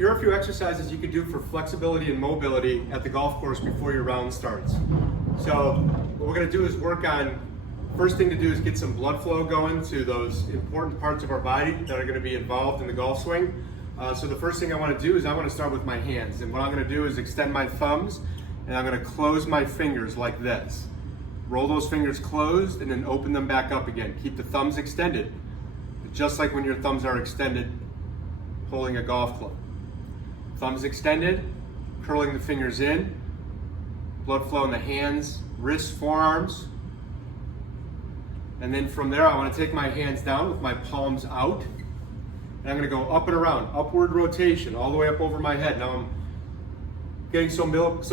Here are a few exercises you can do for flexibility and mobility at the golf course before your round starts. So what we're going to do is work on, first thing to do is get some blood flow going to those important parts of our body that are going to be involved in the golf swing. So the first thing I want to do is I want to start with my hands, and what I'm going to do is extend my thumbs and I'm going to close my fingers like this. Roll those fingers closed and then open them back up again. Keep the thumbs extended, just like when your thumbs are extended holding a golf club. Thumbs extended, curling the fingers in, blood flow in the hands, wrists, forearms. And then from there, I want to take my hands down with my palms out. And I'm going to go up and around, upward rotation, all the way up over my head. Now I'm getting some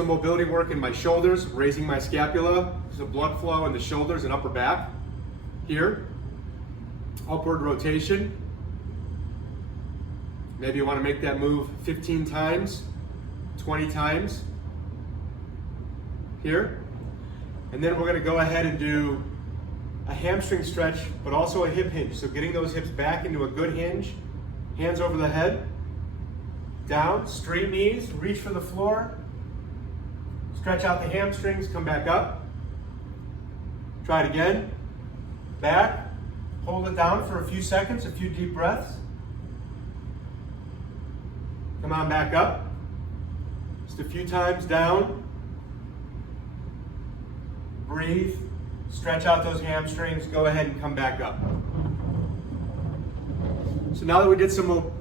mobility work in my shoulders, raising my scapula, some blood flow in the shoulders and upper back. Here, upward rotation. Maybe you want to make that move 15 times, 20 times. Here. And then we're going to go ahead and do a hamstring stretch, but also a hip hinge. So getting those hips back into a good hinge, hands over the head, down, straight knees, reach for the floor, stretch out the hamstrings, come back up. Try it again, back, hold it down for a few seconds, a few deep breaths. Come on back up, just a few times down. Breathe, stretch out those hamstrings, go ahead and come back up. So now that we did some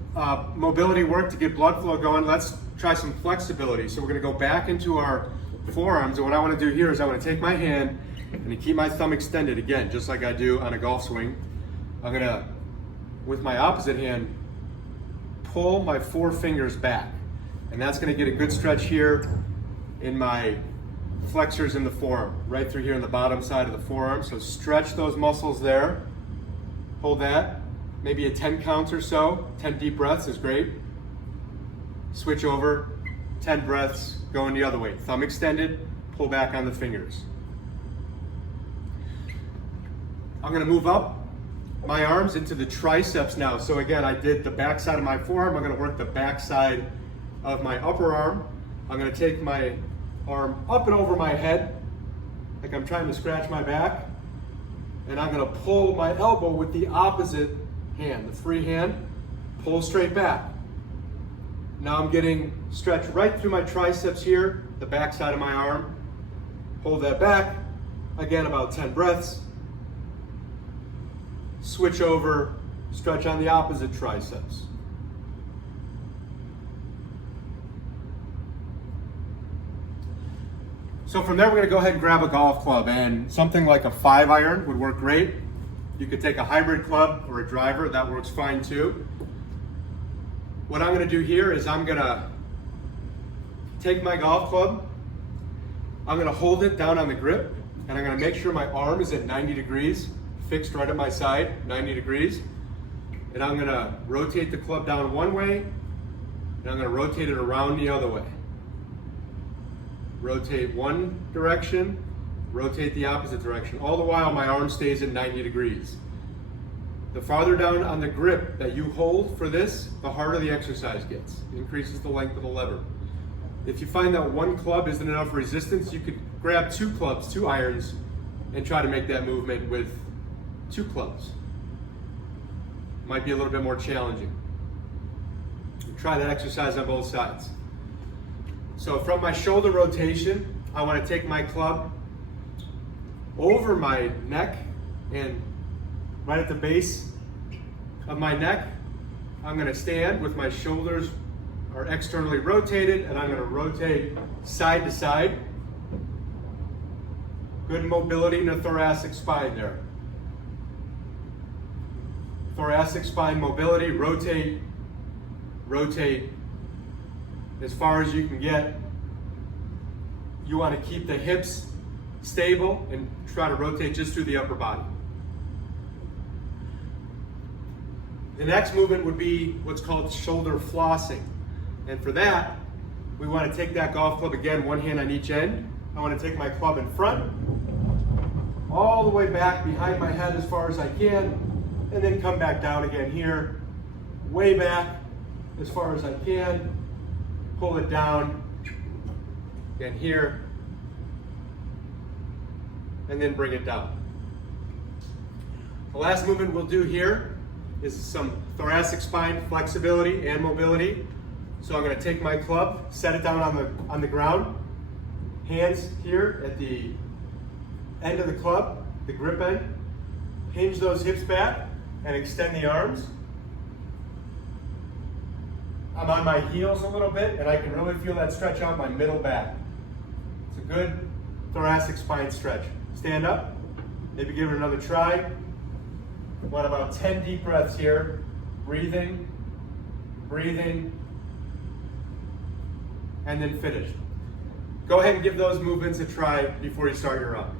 mobility work to get blood flow going, let's try some flexibility. So we're going to go back into our forearms, and what I want to do here is I want to take my hand and keep my thumb extended again, just like I do on a golf swing. I'm going to, with my opposite hand, pull my four fingers back, and that's going to get a good stretch here in my flexors in the forearm, right through here on the bottom side of the forearm. So stretch those muscles there, hold that, maybe a 10 counts or so, 10 deep breaths is great. Switch over, 10 breaths, going the other way. Thumb extended, pull back on the fingers. I'm going to move up my arms into the triceps now. So again, I did the back side of my forearm. I'm going to work the back side of my upper arm. I'm going to take my arm up and over my head, like I'm trying to scratch my back. And I'm going to pull my elbow with the opposite hand, the free hand, pull straight back. Now I'm getting stretched right through my triceps here, the back side of my arm. Hold that back. Again, about 10 breaths. Switch over, stretch on the opposite triceps. So from there, we're going to go ahead and grab a golf club, and something like a 5-iron would work great. You could take a hybrid club or a driver, that works fine too. What I'm going to do here is I'm going to take my golf club, I'm going to hold it down on the grip, and I'm going to make sure my arm is at 90 degrees, fixed right at my side, 90 degrees. And I'm going to rotate the club down one way, and I'm going to rotate it around the other way. Rotate one direction, rotate the opposite direction. All the while my arm stays at 90 degrees. The farther down on the grip that you hold for this, the harder the exercise gets. It increases the length of the lever. If you find that one club isn't enough resistance, you could grab 2 clubs, 2 irons, and try to make that movement with 2 clubs. Might be a little bit more challenging. Try that exercise on both sides. So from my shoulder rotation, I want to take my club over my neck, and right at the base of my neck, I'm going to stand with my shoulders are externally rotated, and I'm going to rotate side to side. Good mobility in the thoracic spine there. Thoracic spine mobility, rotate, rotate as far as you can get. You want to keep the hips stable and try to rotate just through the upper body. The next movement would be what's called shoulder flossing. And for that, we want to take that golf club again, one hand on each end. I want to take my club in front, all the way back behind my head as far as I can, and then come back down again here, way back, as far as I can, pull it down, again here, and then bring it down. The last movement we'll do here is some thoracic spine flexibility and mobility. So I'm going to take my club, set it down on the ground, hands here at the end of the club, the grip end, hinge those hips back and extend the arms. I'm on my heels a little bit and I can really feel that stretch out my middle back. It's a good thoracic spine stretch. Stand up, maybe give it another try. Want about 10 deep breaths here. Breathing, breathing, and then finish. Go ahead and give those movements a try before you start your run.